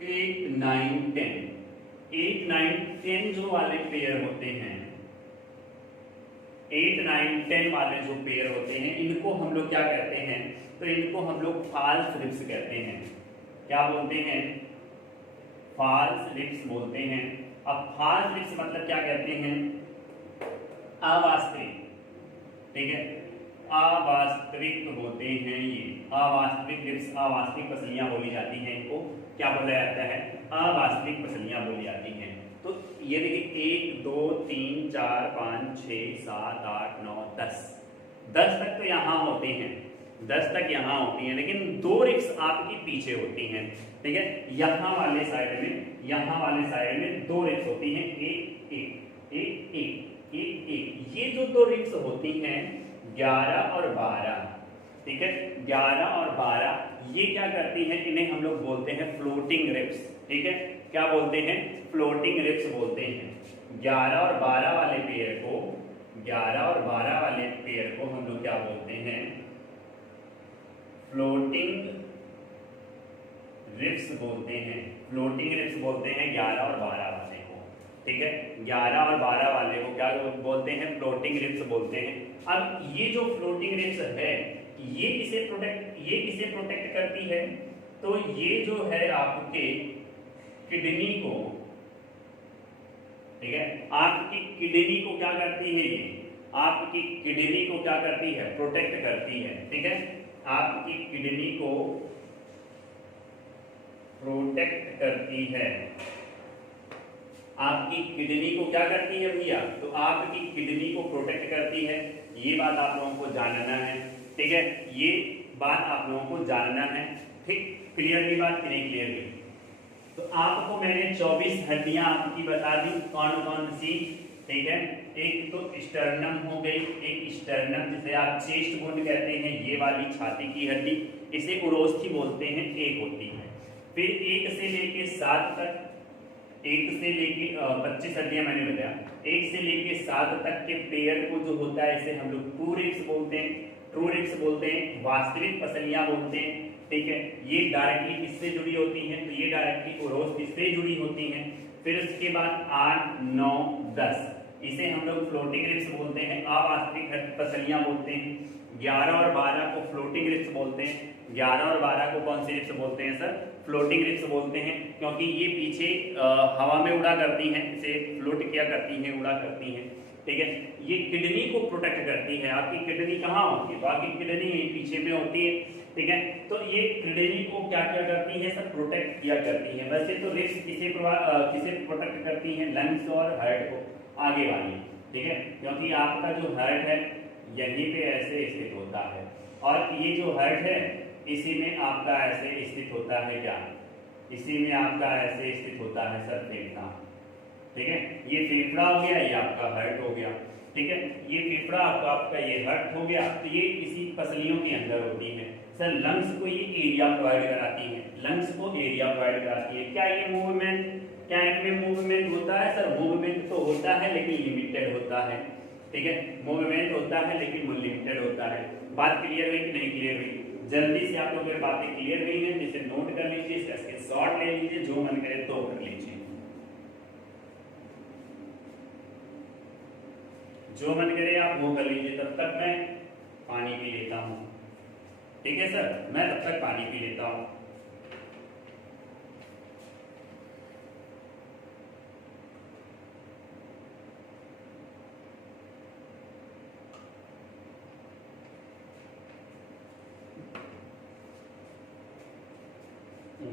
8, 9, 10, 8, 9, 10 जो वाले पेयर होते हैं, 8, 9, 10 वाले जो पेयर होते हैं, इनको हम लोग क्या कहते हैं, तो इनको हम लोग फॉल्स रिब्स कहते हैं। क्या बोलते हैं, फॉल्स रिब्स बोलते हैं। अब फॉल्स रिब्स मतलब क्या कहते हैं, अवास्तविक, ठीक है, अवास्तविक होते हैं। ये अवास्तविक रिब्स, अवास्तविक पसलियां बोली जाती हैं, इनको क्या बोला जाता है? अवास्तविक पसलियां बोली जाती हैं। तो ये देखिए 1 2 3 4 5 6 7 8 9 10 तक तो यहाँ होते हैं, 10 तक यहाँ होती हैं, लेकिन 2 रिब्स आपकी पीछे होती हैं, ठीक है। यहाँ वाले साइड में 2 रिब्स होती हैं, एक एक एक एक एक एक। ये जो 2 रिब्स होती हैं 11 और 12, ठीक है, 11 और 12 ये क्या करती हैं? इन्हें हम लोग बोलते हैं फ्लोटिंग रिब्स, ठीक है। क्या बोलते हैं? फ्लोटिंग रिब्स बोलते हैं। 11 और 12 वाले पेयर को, 11 और 12 वाले पेयर को हम लोग क्या बोलते हैं? फ्लोटिंग रिब्स बोलते हैं। फ्लोटिंग रिब्स बोलते हैं 11 और 12 वाले को, ठीक है। 11 और 12 वाले को क्या बोलते हैं? फ्लोटिंग रिब्स बोलते हैं। अब ये जो फ्लोटिंग रिब्स है ये किसे प्रोटेक्ट करती है? तो ये जो है आपके किडनी को, ठीक है, आपकी किडनी को क्या करती है? ये आपकी किडनी को क्या करती है? प्रोटेक्ट करती है, ठीक है। आपकी किडनी को प्रोटेक्ट करती है। आपकी किडनी को क्या करती है भैया? तो आपकी किडनी को प्रोटेक्ट करती है। ये बात आप लोगों को जानना है, ठीक है, ये बात आप लोगों को जानना है, ठीक। क्लियर हुई बात कि नहीं क्लियर हुई? तो आपको मैंने 24 हड्डियां आपकी बता दी, कौन कौन सी, ठीक है। एक तो स्टर्नम हो गई, एक स्टर्नम जिसे आप चेस्ट बोन कहते हैं, ये वाली छाती की हड्डी, इसे उरोस्थी बोलते हैं, एक होती है। फिर 1 से लेके 7 तक, 1 से लेके 25 हड्डियां मैंने बताया, 1 से लेके 7 तक के पेयर को जो होता है इसे हम लोग ट्रू रिब्स बोलते हैं, ट्रू रिब्स बोलते हैं, वास्तविक पसलियां बोलते हैं, ठीक है। ये डायरेक्टली किससे जुड़ी होती हैं? तो ये डायरेक्टली उरोस्थी से जुड़ी होती हैं। फिर उसके बाद 8 9 10 इसे हम लोग फ्लोटिंग रिब्स बोलते हैं, अवास्तविक पसलियां बोलते हैं। 11 और 12 को फ्लोटिंग रिब्स बोलते हैं। 11 और 12 को कौन सी रिब्स बोलते हैं सर? फ्लोटिंग रिब्स बोलते हैं, क्योंकि ये पीछे हवा में उड़ा करती हैं, इसे फ्लोट किया करती हैं, उड़ा करती हैं, ठीक है। ये किडनी को प्रोटेक्ट करती है। आपकी किडनी कहाँ होती है? तो आपकी किडनी पीछे में होती है, ठीक है। तो ये किडनी को क्या क्या करती है सर? प्रोटेक्ट किया करती है। वैसे तो रिब्स किसे प्रोटेक्ट करती हैं? लंग्स और हार्ट को, आगे वाली, ठीक है, क्योंकि आपका जो हार्ट है यहीं पे ऐसे स्थित होता है, और ये जो हार्ट है इसी में आपका ऐसे स्थित होता है, क्या इसी में आपका ऐसे स्थित होता है सर फेफड़ा, ठीक है। ये फेफड़ा हो गया, ये आपका हार्ट हो गया, ठीक है। ये फेफड़ा आपका ये हार्ट हो गया, तो ये इसी पसलियों के अंदर होती है सर। लंग्स को ये एरिया प्रोवाइड कराती है, लंग्स को एरिया प्रोवाइड कराती है। क्या ये मूवमेंट, क्या इनमें मूवमेंट होता है सर? मूवमेंट तो होता है लेकिन लिमिटेड होता है, ठीक है। मूवमेंट होता है लेकिन लिमिटेड होता है। बात क्लियर हुई कि नहीं क्लियर हुई? जल्दी से आप लोगों की बातें क्लियर हुई हैं, जिसे नोट कर लीजिए, इसके शॉर्ट ले लीजिए, जो मन करे तो कर लीजिए, जो मन करे आप वो कर लीजिए। तब तक मैं पानी पी लेता हूँ, ठीक है सर, मैं तब तक पानी पी लेता हूँ।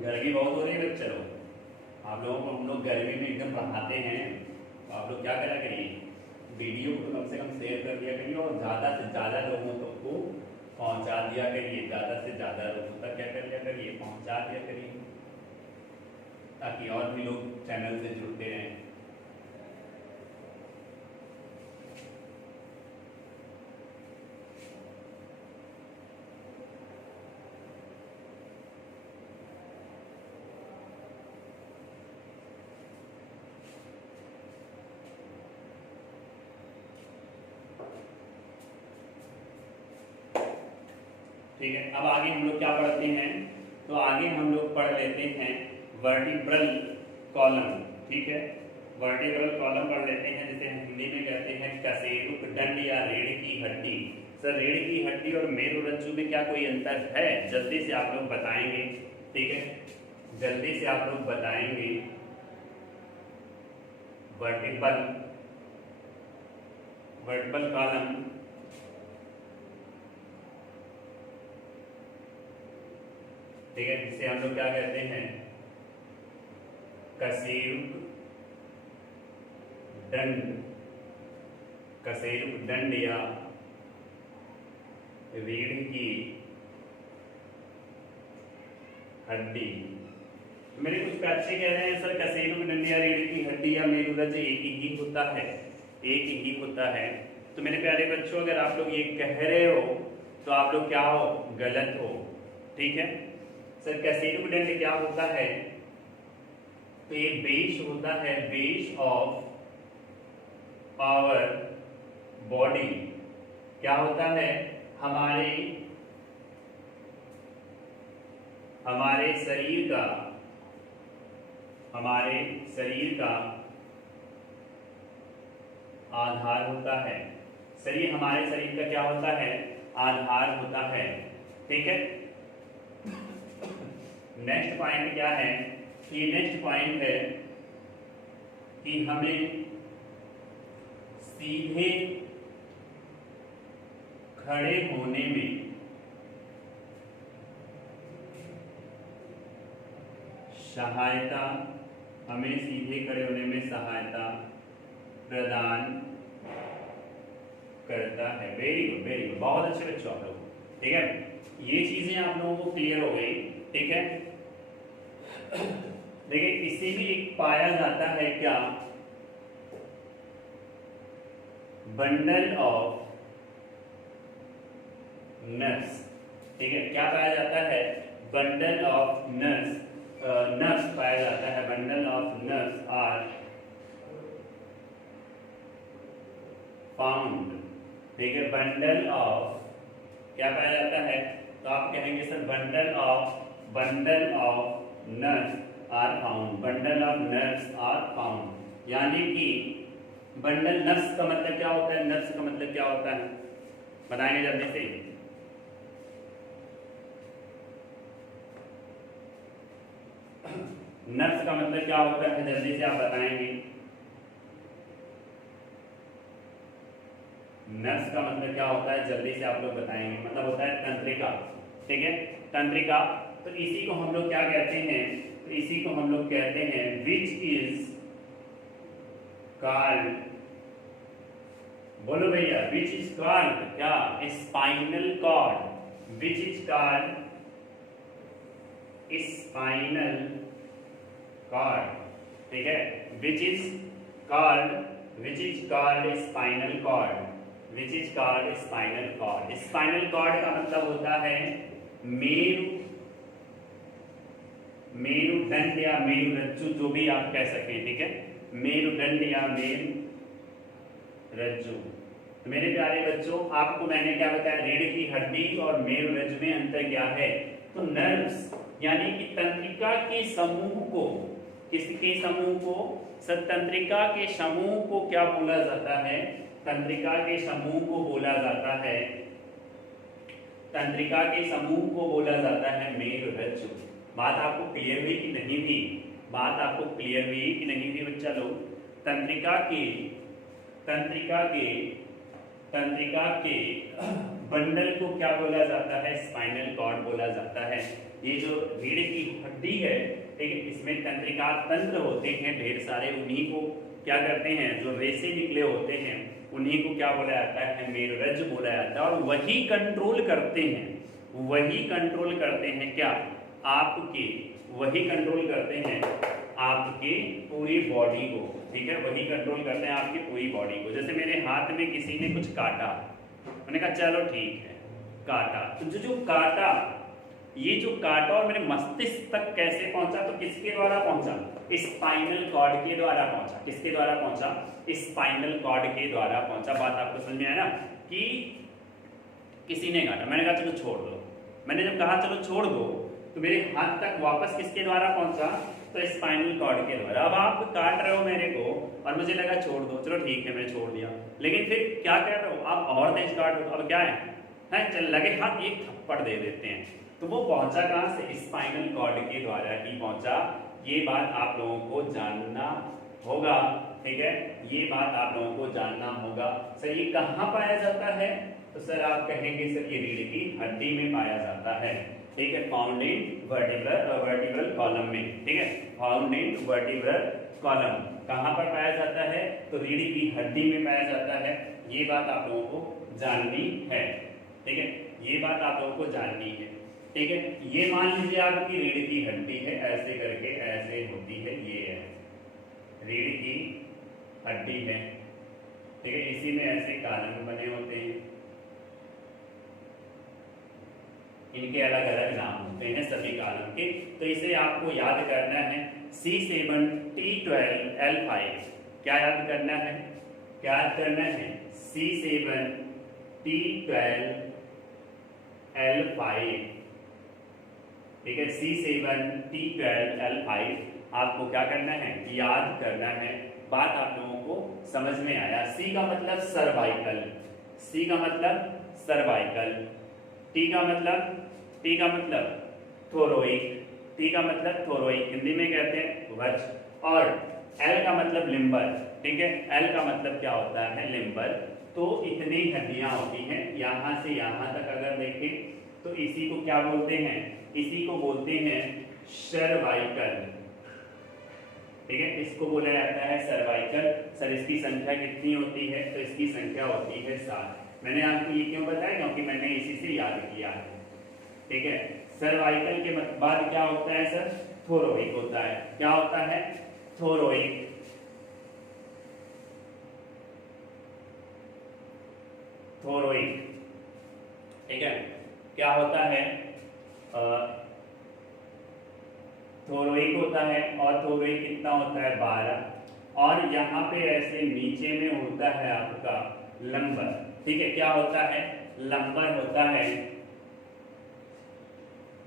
गर्मी बहुत हो रही है बच्चों, आप लोगों को हम लोग गर्मी में एकदम पढ़ाते हैं, तो आप लोग क्या करा करिए, वीडियो को कम से कम शेयर कर दिया करिए और ज़्यादा से ज़्यादा लोगों तक को पहुंचा दिया करिए, ज़्यादा से ज़्यादा लोगों तक क्या कर दिया करिए, पहुंचा दिया करिए, ताकि और भी लोग चैनल से जुड़ते रहें। ठीक है, अब आगे हम लोग क्या पढ़ते हैं? तो आगे हम लोग पढ़ लेते हैं वर्टिब्रल कॉलम, ठीक है। वर्टिब्रल कॉलम पढ़ लेते हैं, जिसे हिंदी में कहते हैं कशेरुक दंड या रीढ़ की हड्डी। सर रीढ़ की हड्डी और मेरुरज्जु में क्या कोई अंतर है? जल्दी से आप लोग बताएंगे, ठीक है, जल्दी से आप लोग बताएंगे। वर्टिब्रल, वर्टिब्रल कॉलम ठीक है, जिसे हम लोग क्या कहते हैं, कशेरुक दंड, कशेरुक दंड या रीढ़ की हड्डी। मेरे कुछ बच्चे कह रहे हैं सर कशेरुक दंड या रीढ़ की हड्डी या मेरुरज्ज एक ही होता है, एक ही होता है। तो मेरे प्यारे बच्चों, अगर आप लोग ये कह रहे हो तो आप लोग क्या हो, गलत हो। ठीक है सर, कशेरुक दंड क्या होता है, तो ये बेस होता है, बेस ऑफ आवर बॉडी। क्या होता है, हमारे शरीर का आधार होता है। शरीर हमारे शरीर का क्या होता है, आधार होता है। ठीक है, नेक्स्ट पॉइंट क्या है, ये नेक्स्ट पॉइंट है कि हमें सीधे खड़े होने में सहायता, हमें सीधे खड़े होने में सहायता प्रदान करता है। वेरी गुड, वेरी गुड, बहुत अच्छे बच्चों आप लोग। ठीक है, ये चीजें आप लोगों को क्लियर हो गई। ठीक है, देखिए इसे भी एक पाया जाता है क्या, बंडल ऑफ नर्व्स। ठीक है, क्या पाया जाता है, बंडल ऑफ नर्व्स, नर्व्स पाया जाता है, bundle of nerves are found. ठीक है, बंडल ऑफ क्या पाया जाता है, तो आप कहेंगे sir bundle of nerves are found, bundle of nerves are found. यानी कि बंडल, नर्व्स का मतलब क्या होता है, नर्व्स का मतलब क्या होता है, बताएंगे जल्दी से। नर्व्स का मतलब क्या होता है, जल्दी से आप बताएंगे। नर्व्स का मतलब क्या होता है, जल्दी से आप लोग बताएंगे। मतलब होता है तंत्रिका। ठीक है, तंत्रिका। तो इसी को हम लोग क्या कहते हैं, तो इसी को हम लोग कहते हैं विच इज कॉल्ड, बोलो भैया, विच इज कॉल्ड क्या, spinal cord. Which is called spinal cord. ठीक है, which is called spinal cord, which is called spinal cord. Spinal cord का मतलब होता है मेरुदंड या मेरुरज्जु, जो भी आप कह सकें। ठीक है, मेरुदंड या मेरुरज्जु। तो मेरे प्यारे बच्चों, आपको मैंने क्या बताया, रीढ़ की हड्डी और मेरुरज्जु में अंतर क्या है, तो नर्व्स यानी कि तंत्रिका के समूह को, किसके समूह को, तंत्रिका के समूह को क्या बोला जाता है, तंत्रिका के समूह को बोला जाता है, तंत्रिका के समूह को बोला जाता है मेरुरज्जु। बात आपको क्लियर हुई कि नहीं हुई, बात आपको क्लियर हुई कि नहीं हुई बच्चा लोग। तंत्रिका के बंडल को क्या बोला जाता है, स्पाइनल कॉर्ड बोला जाता है। ये जो रीढ़ की हड्डी है, ठीक है, इसमें तंत्रिका तंत्र होते हैं ढेर सारे, उन्हीं को क्या करते हैं, जो रेशे निकले होते हैं उन्हीं को क्या बोला जाता है, मेरुरज्जु बोला जाता है। और वही कंट्रोल करते हैं क्या, वही कंट्रोल करते हैं आपके पूरी बॉडी को। ठीक है, वही कंट्रोल करते हैं आपकी पूरी बॉडी को। जैसे मेरे हाथ में किसी ने कुछ काटा, मैंने कहा चलो ठीक है, काटा, तो जो काटा, ये जो काटा और मेरे मस्तिष्क तक कैसे पहुंचा, तो किसके द्वारा पहुंचा, स्पाइनल कॉर्ड के द्वारा पहुंचा। किसके द्वारा पहुंचा, स्पाइनल कॉर्ड के द्वारा पहुंचा। बात आपको समझ में आया ना, कि किसी ने काटा, मैंने कहा चलो छोड़ दो, मैंने जब कहा चलो छोड़ दो तो मेरे हाथ तक वापस किसके द्वारा पहुंचा, तो स्पाइनल कॉर्ड के द्वारा। अब आप काट रहे हो मेरे को और मुझे लगा छोड़ दो, चलो ठीक है मैं छोड़ दिया, लेकिन फिर क्या कर रहे हो आप, और तेज काट रहे हो। अब क्या है चल लगे हाथ एक थप्पड़ दे देते हैं, तो वो पहुंचा कहां से, स्पाइनल कॉर्ड के द्वारा ही पहुंचा। ये बात आप लोगों को जानना होगा। ठीक है, ये बात आप लोगों को जानना होगा। सर ये कहाँ पाया जाता है, तो सर आप कहेंगे सर ये रीढ़ की हड्डी में पाया जाता है। ठीक है, फाउंड इन वर्टिब्रल कॉलम में, ठीक है, फाउंड इन वर्टिब्रल कॉलम कहाँ पर पाया जाता है, तो रीढ़ की हड्डी में पाया जाता है। ये बात आप लोगों को जाननी है, ठीक है, ये बात आप लोगों को जाननी है, ठीक है। ये मान लीजिए आपकी रीढ़ की हड्डी है, ऐसे करके ऐसे होती है, ये है रीढ़ की हड्डी है, ठीक है, इसी में ऐसे कॉलम बने होते हैं, इनके अलग अलग नाम होते हैं सभी कॉलम के। तो इसे आपको याद करना है C7T12L5, क्या याद करना है, क्या याद करना है, C7T12L5, ठीक है, C7T12L5 आपको क्या करना है, याद करना है। बात आप लोगों को समझ में आया। C का मतलब सर्वाइकल, C का मतलब सर्वाइकल, T का मतलब थोरोइक, T का मतलब थोरोइक, हिंदी में कहते हैं वज्र, और L का मतलब लिम्बर, ठीक है, L का मतलब क्या होता है, लिम्बर। तो इतनी हड्डियां होती हैं, यहाँ से यहाँ तक अगर देखें तो इसी को क्या बोलते हैं, इसी को बोलते हैं सर्वाइकल, ठीक है, इसको बोला जाता है सर्वाइकल। सर इसकी संख्या कितनी होती है, तो इसकी संख्या होती है 7। मैंने आपको ये क्यों बताया, क्योंकि मैंने इसी से याद किया है, ठीक है। सर्वाइकल के बाद क्या होता है सर, थोरोइक होता है, क्या होता है, थोरोइक, थोरोइक, ठीक है, क्या होता है, थोरोइक होता है, और थोरोइक कितना होता है, 12, और यहाँ पे ऐसे नीचे में होता है आपका लंबर, ठीक है, क्या होता है, लंबर होता है,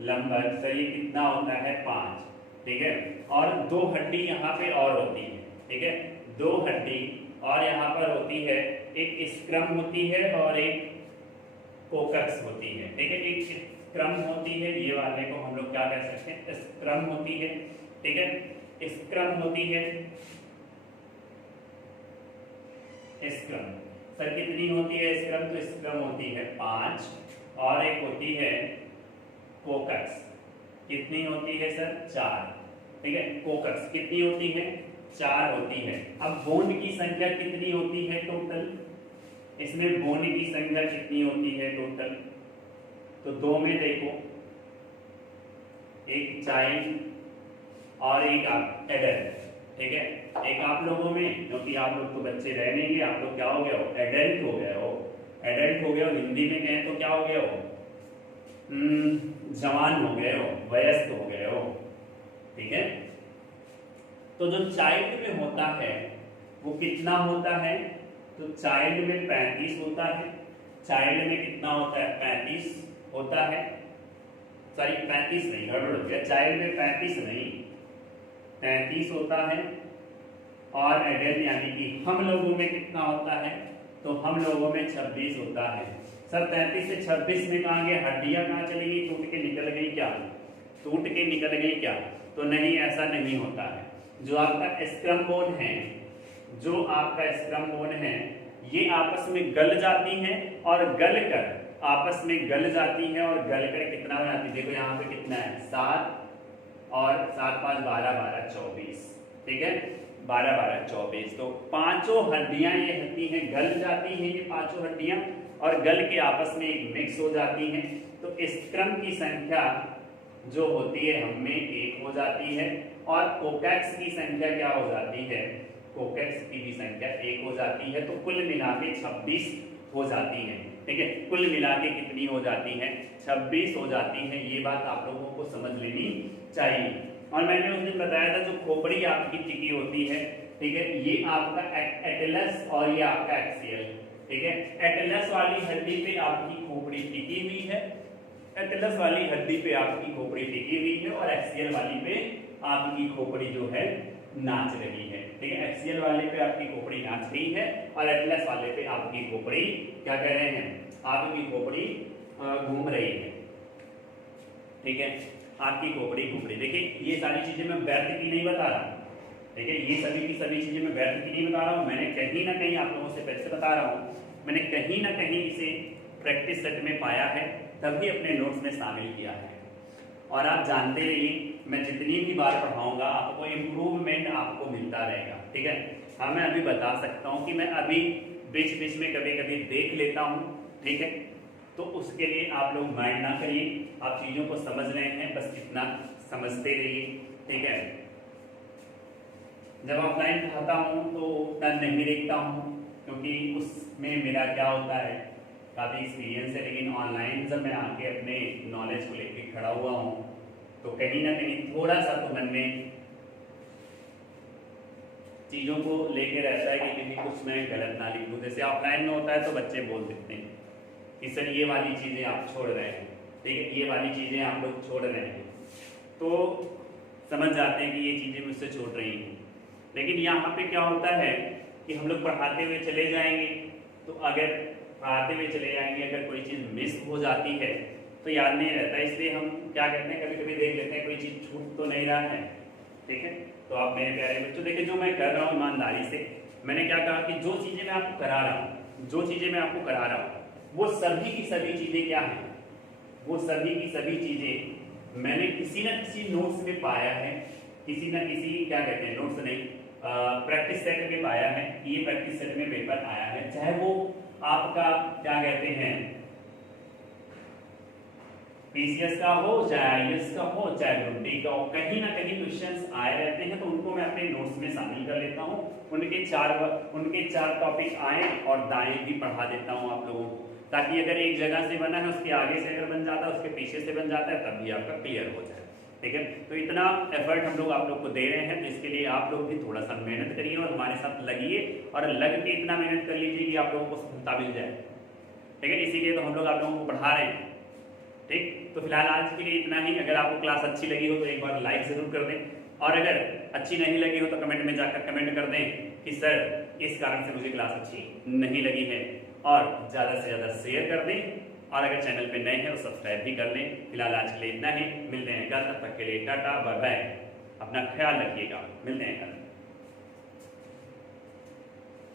लंबर, सर ये कितना होता है, 5, ठीक है, और 2 हड्डी यहाँ पे और होती है, ठीक है, 2 हड्डी और यहाँ पर होती है, एक स्क्रम होती है और एक कोकक्स होती है, ठीक है, एक स्क्रम होती है, ये वाले को हम लोग क्या कह सकते हैं, स्क्रम होती है, ठीक है, स्क्रम होती है, स्क्रम, सर कितनी होती है स्क्रम, तो स्क्रम होती है 5, और एक होती है कोकक्स, कितनी होती है सर, 4, ठीक है, कोकक्स कितनी होती है, 4 होती है। अब बोन की संख्या कितनी होती है टोटल, इसमें बोन की संख्या कितनी होती है टोटल, तो 2 में देखो, एक चाइल्ड और एक एडल्ट, ठीक है, एक आप लोगों में, क्योंकि आप लोग तो बच्चे रह नहीं गए, आप लोग क्या हो गए हो, एडल्ट हो गए हो, एडल्ट हो गए हो, हिंदी में कहें तो क्या हो गए हो, जवान हो गए हो, वयस्क हो गए हो, ठीक है। तो जो चाइल्ड में होता है वो कितना होता है, तो चाइल्ड में 35 होता है, चाइल्ड में कितना होता है, 35 होता है, सॉरी 35 नहीं, गड़बड़ हो गया, चाइल्ड में 35 नहीं 33 होता है, और एडल्ट यानी कि हम लोगों में कितना होता है, तो हम लोगों में 26 होता है। सर 33 से 26 में कहाँ गए, हड्डियां कहाँ चली गई, टूट के निकल गई क्या, टूट के निकल गई क्या, तो नहीं, ऐसा नहीं होता है। जो आपका स्क्रम बोन है, जो आपका स्क्रम बोन है, ये आपस में गल जाती हैं, और गल कर आपस में गल जाती हैं, और गल कर कितना हो जाती है, देखो यहाँ पे कितना है, 7 और 7 5 12 12 24, ठीक है, 12 12 24, तो पांचों हड्डियां ये होती हैं, गल जाती हैं ये पांचों हड्डियां, और गल के आपस में एक मिक्स हो जाती हैं। तो स्क्रम की संख्या जो होती है हम में 1 हो जाती है, और कोकैक्स की संख्या क्या हो जाती है, कोकैक्स की भी संख्या 1 हो जाती है। तो कुल मिला के 26 हो जाती है, ठीक है, कुल मिला के कितनी हो जाती है, 26 हो जाती है। ये बात आप लोगों को समझ लेनी चाहिए। और मैंने उस दिन बताया था जो खोपड़ी आपकी टिकी होती है, ठीक है, ये आपका एटलस और ये आपका एक्सियल, ठीक है, एटलस वाली हड्डी पे आपकी खोपड़ी टिकी हुई है, एटलस वाली हड्डी पे आपकी खोपड़ी टिकी हुई है, और एक्सियल वाली पे आपकी खोपड़ी जो है नाच रही है, ठीक है, एक्सियल वाले पे आपकी खोपड़ी नाच रही है, और एटलस वाले पे आपकी खोपड़ी क्या कर रहे हैं, आपकी खोपड़ी घूम रही है, ठीक है, आपकी खोपड़ी घूम रही। देखिए ये सारी चीजें मैं व्यर्थ की नहीं बता रहा, ठीक है, ये सभी की सभी चीजें मैं व्यर्थ की नहीं बता रहा हूँ, मैंने कहीं ना कहीं आप लोगों से फिर से बता रहा हूँ, मैंने कहीं ना कहीं इसे प्रैक्टिस सेट में पाया है, तभी अपने नोट्स में शामिल किया है, और आप जानते रहिए मैं जितनी भी बार पढ़ाऊंगा आपको इम्प्रूवमेंट आपको मिलता रहेगा, ठीक है। हाँ, मैं अभी बता सकता हूँ कि मैं अभी बीच बीच में कभी कभी देख लेता हूँ, ठीक है। तो उसके लिए आप लोग माइंड ना करिए, आप चीज़ों को समझ रहे हैं, बस इतना समझते रहिए, ठीक है। जब ऑफलाइन पढ़ाता हूँ तो उतना नहीं देखता हूँ, क्योंकि उसमें मेरा क्या होता है, काफ़ी एक्सपीरियंस है। लेकिन ऑनलाइन जब मैं आके अपने नॉलेज को लेके खड़ा हुआ हूँ तो कहीं ना कहीं थोड़ा सा तो मन में चीज़ों को लेके रहता है कि कहीं कुछ मैं गलत ना लिख दूँ। जैसे ऑफलाइन में होता है तो बच्चे बोल देते हैं कि सर ये वाली चीज़ें आप छोड़ रहे हैं, ठीक है, ये वाली चीज़ें आप लोग छोड़ रहे हैं, तो समझ जाते हैं कि ये चीज़ें मुझसे छूट रही हैं। लेकिन यहाँ पे क्या होता है कि हम लोग पढ़ाते हुए चले जाएंगे, तो अगर पढ़ाते हुए चले जाएंगे अगर कोई चीज़ मिस हो जाती है तो याद नहीं रहता, इसलिए हम क्या करते हैं, कभी कभी देख लेते हैं कोई चीज़ छूट तो नहीं रहा है, ठीक है। तो आप मेरे प्यारे बच्चों देखिए, जो मैं कर रहा हूँ ईमानदारी से, मैंने क्या कहा कि जो चीज़ें मैं आपको करा रहा हूँ, जो चीज़ें मैं आपको करा रहा हूँ वो सभी की सभी चीज़ें क्या हैं, वो सभी की सभी चीज़ें मैंने किसी न किसी नोट्स में पाया है, किसी न किसी क्या कहते हैं, नोट्स नहीं, प्रैक्टिस सेट में पाया है। ये प्रैक्टिस सेट में पेपर आया है, चाहे वो आपका क्या कहते हैं पीसीएस का हो, चाहे आईएएस का हो, चाहे ग्रुप डी का हो, कहीं ना कहीं क्वेश्चंस आए रहते हैं, तो उनको मैं अपने नोट्स में शामिल कर लेता हूँ। उनके चार टॉपिक आए और दाएं भी पढ़ा देता हूँ आप लोगों को, ताकि अगर एक जगह से बना है उसके आगे से अगर बन जाता है, उसके पीछे से बन जाता है, तब भी आपका क्लियर हो जाए, ठीक है। तो इतना एफर्ट हम लोग आप लोग को दे रहे हैं, तो इसके लिए आप लोग भी थोड़ा सा मेहनत करिए और हमारे साथ लगिए, और लग के इतना मेहनत कर लीजिए कि आप लोगों को सफलता मिल जाए, ठीक है। इसीलिए तो हम लोग आप लोगों को पढ़ा रहे हैं, ठीक। तो फिलहाल आज के लिए इतना ही। अगर आपको क्लास अच्छी लगी हो तो एक बार लाइक जरूर कर दें, और अगर अच्छी नहीं लगी हो तो कमेंट में जाकर कमेंट कर दें कि सर इस कारण से मुझे क्लास अच्छी नहीं लगी है, और ज़्यादा से ज़्यादा शेयर कर दें, और अगर चैनल पे नए हैं तो सब्सक्राइब भी कर लें। फिलहाल आज के लिए इतना ही, मिलते हैं कल, तब तक के लिए टाटा बाय बाय, अपना ख्याल रखिएगा, मिलते हैं कल।